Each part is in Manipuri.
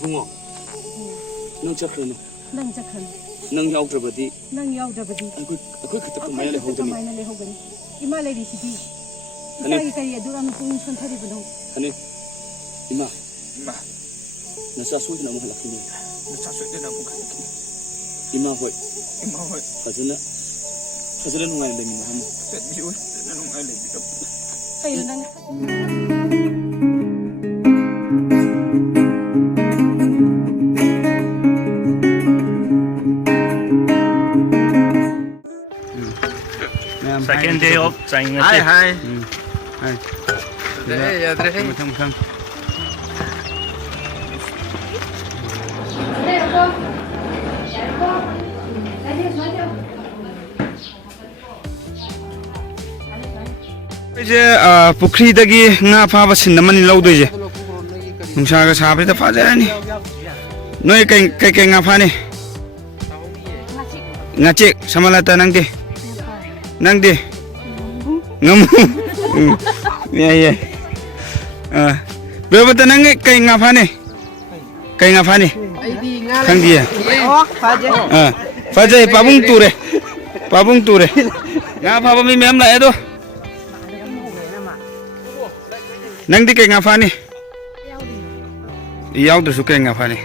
bungo nang chakhrano nang chakhan nang yaudrabadi akoi khata kamai le hogani ima le ri sidi isa gi kari adu am pung san thari bano ani ima nasa suit na mo halakini nasa suit na mo halakini ima hoi fazana nungai le mina hamo set mi oi na nungai le bikap ai nang Second day of trying it. Hi. Hi. Come. 이제 부크리다기 nga 파바 신나만이 나오도 이제 농사가 사업에다 파자니 너희 cái nga 파네 ngacik sama lata nangdi ngam ya berapa tenang cái nga phane khang dia faja pabung ture nga phaba mi mem lại đó nangdi cái nga phane yaw được số cái nga phane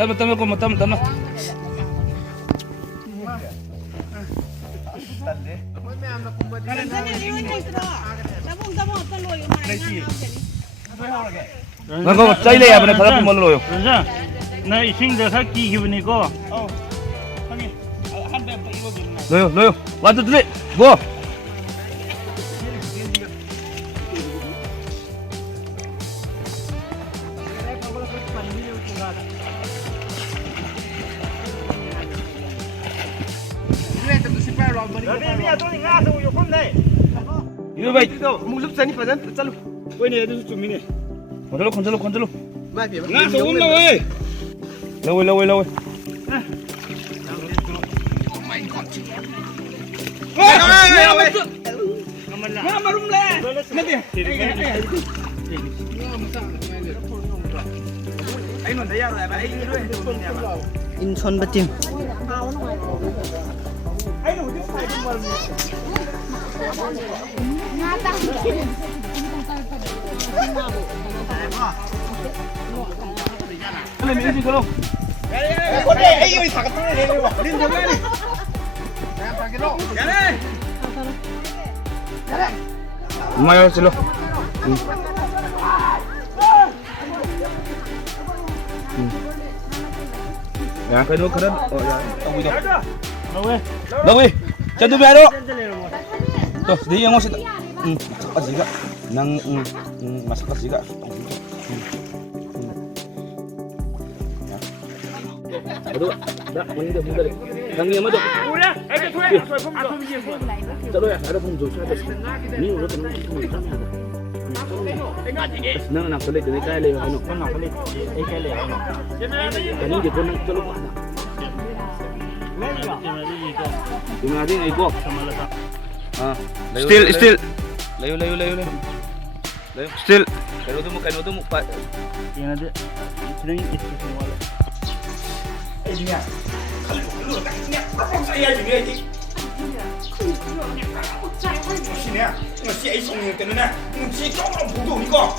Tama ko matam. Nako chai le abne khara pumol loyo. Na ising da sa ki hibni ko. Loyo. Watu tule. Go. Ini baik. Mulut sani pada terlalu. Woi ni ada tu mini. Konjalo. Mati. Ngas umum lah woi. Lawai. Marum le. Nanti. Ai non daya lah, ai ni. Inson betim. Mayo chalo. Ya cái nước keren. Oh ya, tunggu dah. Lawe. Jangan biaro. Tuh, dia yang masih. Masak juga. Nang masak juga. Aduh, dah, mana dah muda. Kang yang mana? Udah, tu ya. Chalo ya, ada pun jauh ada. Ni udah tenang itu macam mana? Nang nak balik dari kaya lewat, nak balik, kaya lewat. Ini dia pun nak chalo pada. Gimana dia ikut? Still. Layu. Still. Kalau tu muka. Yang ada sedang itu semua. Ini ya. Kalau tak ini, apa saya juga ini? Sini ya. Masih ai song yang kena. Masih kau orang bodoh ni kau.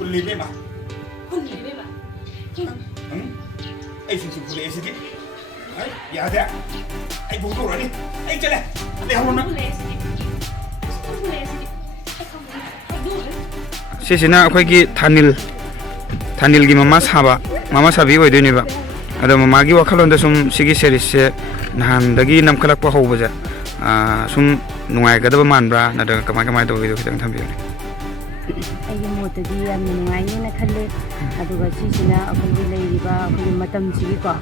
Kulli mah. Ai sing kulli ai sikit. Ai, ya ada. Ai bodoh ni. Ai jalan. Lihat mana. Sisina akhoi Thanil gi mama sabi oidoi ba ado mama gi wakhalon da sum sigi series se nahan dagi namkhalak pa hobaja sum nungai gadaba manbra na da kamai do video kitang thambi ꯑꯩꯒꯤ ꯃꯣꯠꯇꯗꯤ ꯌꯥꯝꯅ ꯅꯨꯡꯉꯥꯏꯅꯦꯅ ꯈꯜꯂꯦ ꯑꯗꯨꯒ ꯁꯤꯁꯤꯅ ꯑꯩꯈꯣꯏꯒꯤ ꯂꯩꯔꯤꯕ ꯑꯩꯈꯣꯏꯒꯤ ꯃꯇꯝꯁꯤꯒꯤꯀꯣ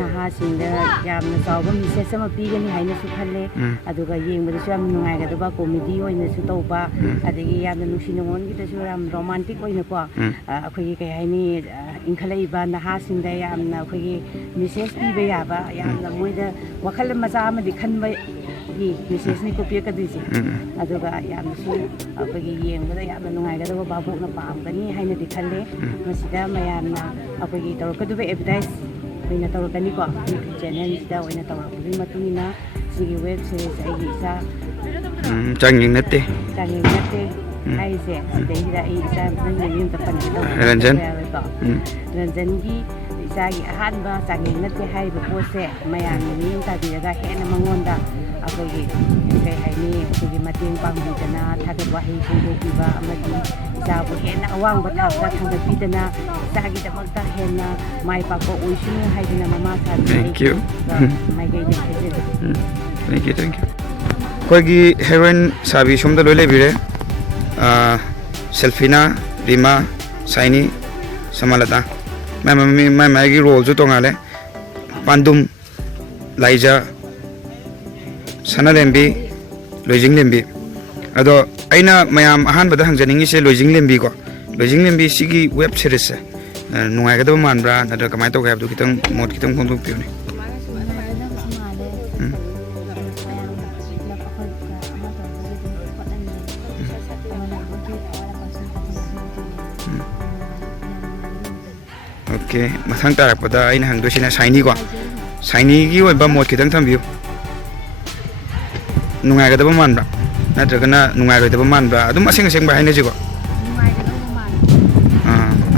ꯅꯍꯥꯁꯤꯡꯗ ꯌꯥꯝꯅ ꯆꯥꯎꯕ ꯃꯦꯁꯦꯖ ꯑꯃ ꯄꯤꯒꯅꯤ ꯍꯥꯏꯅꯁꯨ ꯈꯜꯂꯦ ꯑꯗꯨꯒ ꯌꯦꯡꯕꯗꯁꯨ ꯌꯥꯝ ꯅꯨꯡꯉꯥꯏꯒꯗꯕ ꯀꯣꯃꯦꯗꯤ ꯑꯣꯏꯅꯁꯨ ꯇꯧꯕ ꯑꯗꯒꯤ ꯌꯥꯝꯅ ꯅꯨꯡꯁꯤ ꯅꯨꯡꯉꯣꯟꯒꯤꯗꯁꯨ ꯌꯥꯝ ꯔꯣꯃꯥꯟꯇꯤꯛ ꯑꯣꯏꯅꯀꯣ ꯑꯩꯈꯣꯏꯒꯤ ꯀꯩ ꯍꯥꯏꯅꯤ ꯏꯟꯈꯠꯂꯛꯏꯕ ꯅꯍꯥꯁꯤꯡꯗ ꯌꯥꯝꯅ ꯑꯩꯈꯣꯏꯒꯤ ꯃꯦꯁꯦꯖ ꯄꯤꯕ ꯌꯥꯕ ꯌꯥꯝꯅ ꯃꯣꯏꯗ ꯋꯥꯈꯜ ꯃꯆꯥ ꯑꯃꯗꯤ ꯈꯟꯕꯒꯤ ꯃꯦꯁꯦꯖꯅꯤꯀꯣ ꯄꯤꯔꯛꯀꯗꯣꯏꯁꯦ ꯑꯗꯨꯒ ꯌꯥꯝꯅꯁꯨ ꯑꯩꯈꯣꯏꯒꯤ ꯌꯦꯡꯕꯗ ꯌꯥꯝꯅ ꯅꯨꯡꯉꯥꯏꯒꯗꯕ ꯚꯥꯕꯣꯛꯅ ꯄꯥꯝꯒꯅꯤ ꯍꯥꯏꯅꯗꯤ ꯈꯜꯂꯦ ꯃꯁꯤꯗ ꯃꯌꯥꯝꯅ ꯑꯩꯈꯣꯏꯒꯤ ꯇꯧꯔꯛꯀꯗꯕ ꯑꯦꯗꯚꯔꯇꯥꯏꯁ ꯑꯣꯏꯅ ꯇꯧꯔꯛꯀꯅꯤꯀꯣ ꯌꯨꯇ꯭ꯌꯨꯕ ꯆꯦꯅꯦꯜꯁꯤꯗ ꯑꯣꯏꯅ ꯇꯧꯔꯛꯄꯒꯤ ꯃꯇꯨꯡ ꯏꯟꯅ ꯁꯤꯒꯤ ꯋꯦꯕ ꯁꯤꯔꯤꯁ ꯑꯩꯒꯤ ꯏꯆꯥ ꯆꯥꯡꯌꯦꯡ ꯅꯠꯇꯦ ꯍꯥꯏꯔꯤꯁꯦ ꯁꯤꯗꯩꯁꯤꯗ ꯑꯩ ꯏꯆꯥ ꯅꯪꯒꯤ ꯌꯨꯝꯗ ꯄꯟꯒꯗꯧꯕ ꯌꯥꯔꯣꯏꯀꯣ ꯔꯟꯖꯟꯒꯤ ꯏꯆꯥꯒꯤ ꯑꯍꯥꯟꯕ ꯆꯥꯡꯌꯦꯡ ꯅꯠꯇꯦ ꯍꯥꯏꯔꯤꯕ ꯄꯣꯠꯁꯦ ꯃꯌꯥꯝꯅ ꯃꯤꯠꯌꯦꯡ ꯇꯥꯕꯤꯔꯒ ꯍꯦꯟꯅ ꯃꯉꯣꯟꯗ ꯑꯩꯈꯣꯏꯒꯤ ꯀꯩ ꯍꯥꯏꯅꯤ ꯑꯩꯈꯣꯏꯒꯤ ꯃꯇꯦꯡ ꯄꯥꯡꯕꯤꯗꯅ ꯊꯥꯒꯠ ꯋꯥꯍꯩ ꯐꯣꯡꯗꯣꯛꯄꯤꯕ ꯑꯃꯗꯤ ꯏꯆꯥꯕꯨ ꯍꯦꯟꯅ ꯑꯋꯥꯡꯕ ꯊꯥꯛꯇ ꯊꯥꯡꯒꯠꯄꯤꯗꯅ ꯏꯆꯥꯒꯤꯗꯃꯛꯇ ꯍꯦꯟꯅ ꯃꯥꯏ ꯄꯥꯛꯄ ꯑꯣꯏꯁꯅꯨ ꯍꯥꯏꯗꯅ ꯃꯃꯥ ꯁꯥꯕꯤ ꯃꯥꯏꯀꯩꯗ ꯍꯥꯏꯖꯔꯤ ꯊꯦꯡꯛ ꯌꯨ ꯑꯩꯈꯣꯏꯒꯤ ꯍꯦꯔꯣꯏꯟ ꯁꯥꯕꯤ ꯁꯣꯝꯗ ꯂꯣꯏ ꯂꯩꯕꯤꯔꯦ ꯁꯦꯜꯐꯤꯅꯥ ꯔꯤꯃꯥ ꯁꯥꯏꯅꯤ ꯁꯃꯥꯂꯇꯥ ꯃꯥꯏ ꯃꯥꯏꯒꯤ ꯔꯣꯜꯁꯨ ꯇꯣꯡꯉꯥꯜꯂꯦ ꯄꯥꯟꯗꯨꯝ ꯂꯥꯏꯖꯥ ꯁꯅꯥꯂꯦꯝꯕꯤ ꯂꯣꯏꯖꯤꯡꯂꯦꯝꯕꯤ ꯑꯗꯣ ꯑꯩꯅ ꯃꯌꯥꯝ ꯑꯍꯥꯟꯕꯗ ꯍꯪꯖꯅꯤꯡꯉꯤꯁꯦ ꯂꯣꯏꯖꯤꯡꯂꯦꯝꯕꯤꯀꯣ ꯂꯣꯏꯖꯤꯡꯂꯦꯝꯕꯤ ꯁꯤꯒꯤ ꯋꯦꯕ ꯁꯤꯔꯤꯁꯁꯦ ꯅꯨꯡꯉꯥꯏꯒꯗꯕ ꯃꯥꯟꯕ꯭ꯔꯥ ꯅꯠꯇ꯭ꯔꯒ ꯀꯃꯥꯏꯅ ꯇꯧꯒꯦ ꯍꯥꯏꯕꯗꯨ ꯈꯤꯇꯪ ꯃꯣꯠ ꯈꯤꯇꯪ ꯐꯣꯡꯗꯣꯛꯄꯤꯌꯨꯅꯦ ओके मथांग तारकपदा अइना हंगदोसिना साइनी को साइनी की ओइबा मोट खितंग थंबियु नुंगाइगदबा मानब्रा नत्रगना नुंगाइरोइदबा मानब्रा अदुम असेंग असेंग बाहायने जिको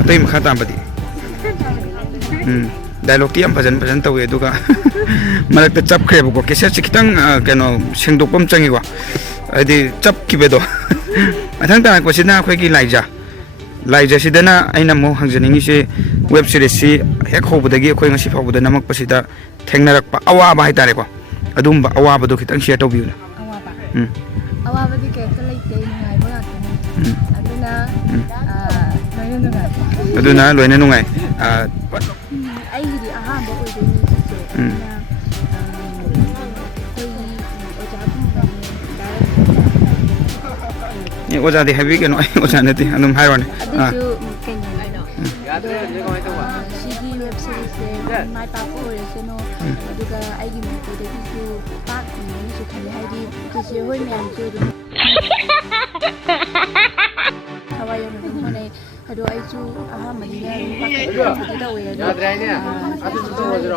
अतै मखा तांबदि डायलॉग ती फजन फजन तवे दुगा मरकत चपख्रेबको केसेट खितंग केनो सेंगदोकपम चंगिको अदि चपकिबेदो मथांग तारकपसिना अखोइगी लाइजा सिदना अइना मो हंजनिंगिसे वेब सीरीज हेक होबदगी अखोइ ngasi फावबदा नमकपसिदा थेंगनरकपा अवाबा हाइतारेको अदुमबा अवाबदो खितंग शेयर तौबियुना अवाबदी केकता लैते नुंगाइबा गातनी अदुना लोइना नुंगाइ अइगिदि अहांबा ओइदोनि सिसे ये ओजादि हैबी केनो ओजा नति अदुम हाइरोने सिगी वेब सीरीज से माय पापा ओरेसनो अदुगा आइगी मोटोदगिसु पाक निसु खले हाइदि किसे होय म्यामसु हवाय नो मने अदो आइसु आहा मनिया पाक दा ओय अदो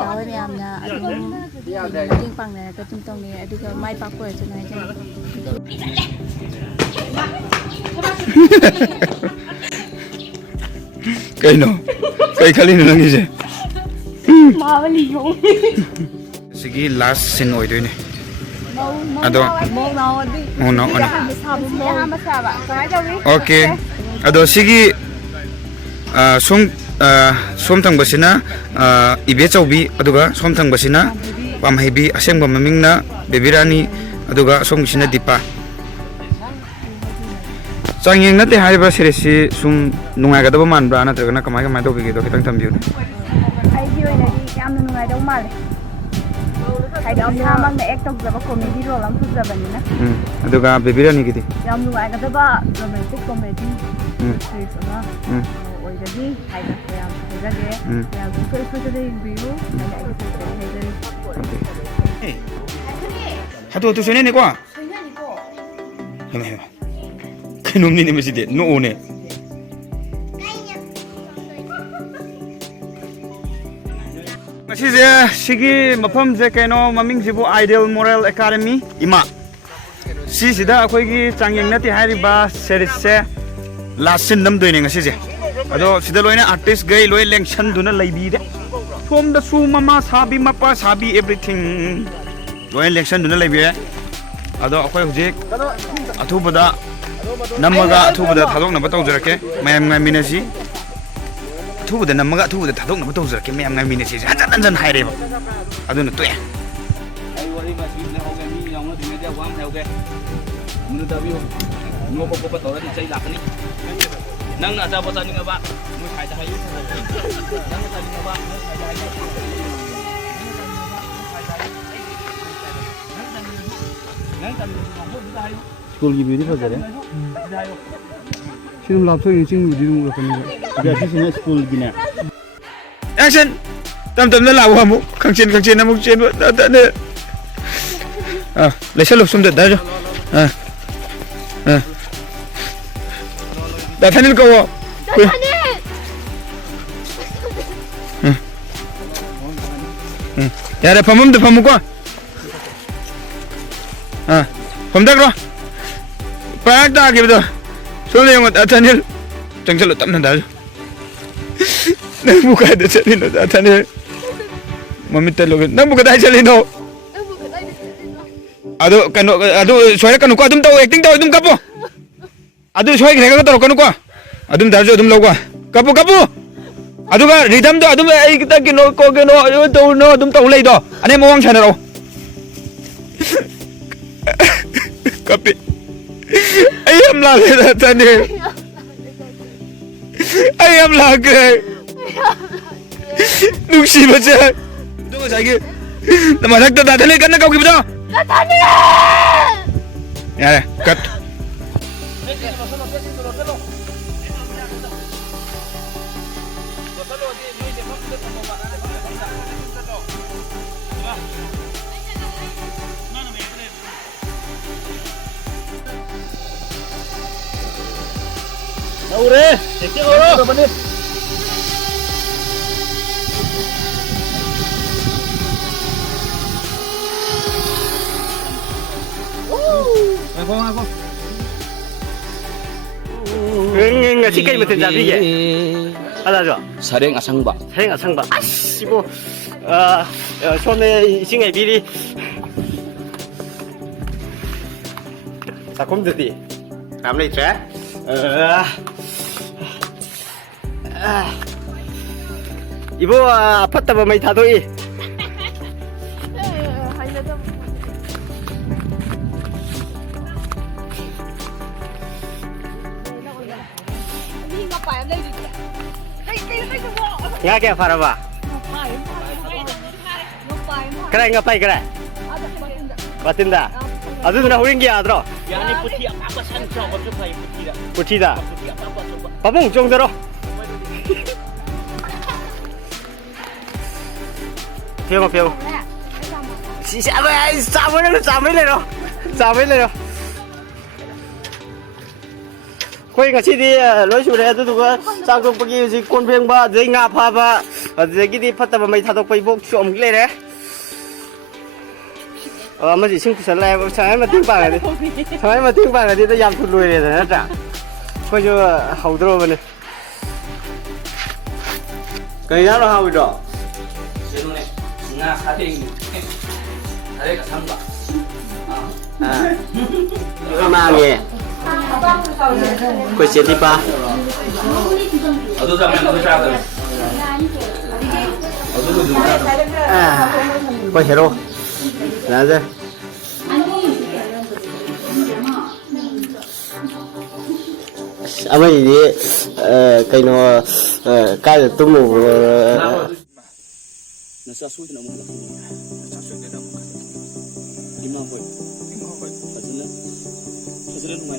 हवाय म्यामना अदुम मतेंग पांगना का तुम तोंगे अदुगा माय पापा ओरेसनो हाइजा कइनो कइ खालिनो नंगिसे मावली यो सिगी लास्ट सीन ओइदोइने अदो मोनो ओके अदो सिगी सोम थंबसिना इबे चौबी अदुगा सोम थंबसिना पामहैबी असेंबा ममिंगना बेबिरानी अदुगा सोमगिसिना दीपा चांगेंग नते हाइबा सीरीज सुम नुंगाइगदबा मानब्रा नत्रगना कमाय कमाय तौबिगेदो खितंग थंबियुने ꯑꯩꯒꯤ ꯑꯣꯏꯅꯗꯤ ꯌꯥꯝꯅ ꯅꯨꯡꯉꯥꯏꯗꯧ ꯃꯥꯜꯂꯦ ꯍꯥꯏꯗꯤ ꯏꯁꯥꯃꯛꯅ ꯑꯦꯛ ꯇꯧꯖꯕ ꯀꯣꯃꯦꯗꯤ ꯔꯣꯜ ꯑꯃ ꯄꯨꯖꯕꯅꯤꯅ ꯑꯗꯨꯒ ꯕꯦꯕꯤꯔꯥꯅꯤꯒꯤꯗꯤ ꯌꯥꯝ ꯅꯨꯡꯉꯥꯏꯒꯗꯕ ꯔꯣꯃꯥꯟꯇꯤꯛ ꯀꯣꯃꯦꯗꯤ ꯁꯤꯔꯤꯁ ꯑꯃ ꯑꯣꯏꯒꯅꯤ ꯍꯥꯏꯅ ꯃꯌꯥꯝ ꯍꯥꯏꯖꯒꯦ ꯃꯌꯥꯝꯁꯨ ꯐꯖꯅ ꯌꯦꯡꯕꯤꯌꯨ ꯍꯥꯏꯅ ꯑꯩꯒꯤ ꯐꯦꯁꯕꯨꯛꯇ ꯍꯥꯏꯖꯔꯤ 하도 또 소년이고 해봐 그놈니네 뭐지데 노오네 ngasize sigi mafam je kaino maming jibu ideal moral academy ima si sida akhoi gi changyeng nati hariba series se last sin nam doine ngasije ado sida loina artist gai loi lengsan duna leibi de thom da su mama sabi mapa sabi everything loi lengsan duna leibi ado akhoi hujik athubada namaga athubada thadok na batau jarake mayam ngai minasi अथुबद नमगा अथुबद थादोक नब तौजरके मैम ngai मिने से हजन हजन हाइरेबा अदुन तोय आई वरी मासी ने होगे मी याउन दिने दे वाम हेउगे मुनु दबियो Ngopo ko pa tawra di chay lakani. Nang na sa bota ni nga ba? Mo kay da hayo. Nang sa ni nga ba? Mo kay da hayo. Nang sa ni nga hayo. School की ब्यूटी फजर है सिर्फ लाभ से यूजिंग वीडियो में करने का जैसे सिने स्कूल की ना एक्शन तम तम ना लाभ हम खंगचेन ना मुक चेन ने लेसे लोग सुन दे दाजो दाथानिल को यार फमम दे फमु को फम दे करो पाक ता के बतो सोने yung Nathaniel 정절로 땀난다 내 무가 돼 저리노 Nathaniel mami talo na muka dai jalino ado soya kanu ko adum taw acting taw adum kapo ado soya grega ko kanu ko adum darjo adum lawwa kapo ado ga rhythm do adum ai kita kino ko kino to no adum taw lei do ane mawang chanaro kapi ayam lagi Nathaniel ayam lagi nuksi baca tunggu saya nama sakit Nathaniel kan kau gitu Nathaniel ya cut Ure, cek oro. Nggak sih kayak betul jadi ya. Ada jo. Sareng asangba. Saya nggak sang ba. Asibo. 처음에 이승에 미리. 자, 그럼 됐디. 다음에 있죠? 이보 아팠다 보면 다도이 ngake paraba kira ngapai kira batinda aduna huringi adro yani puti apa san coba supaya putida babung 정대로 배워 싸버려 거기 같이 로이슈레 두두가 쌍둥박이 지 꼰뱅바 쟁아 파바 저기디 팠다바 마이 타독바 이복 좀 그래래 아마지 싱푸살래 상하이마 띵방아디 상하이마 띵방아디도 얌 툴로이래 나자 거기 하우드로버네 그냥 하우드로 세노네 nga 사대ing 사대가 상바 망해 quay đi ba 어두 사람 어두 사람 어두 사람 quay hero là gì mấy gì cái nó cái tung mù nasa sulit na mo imam boy fazla lumay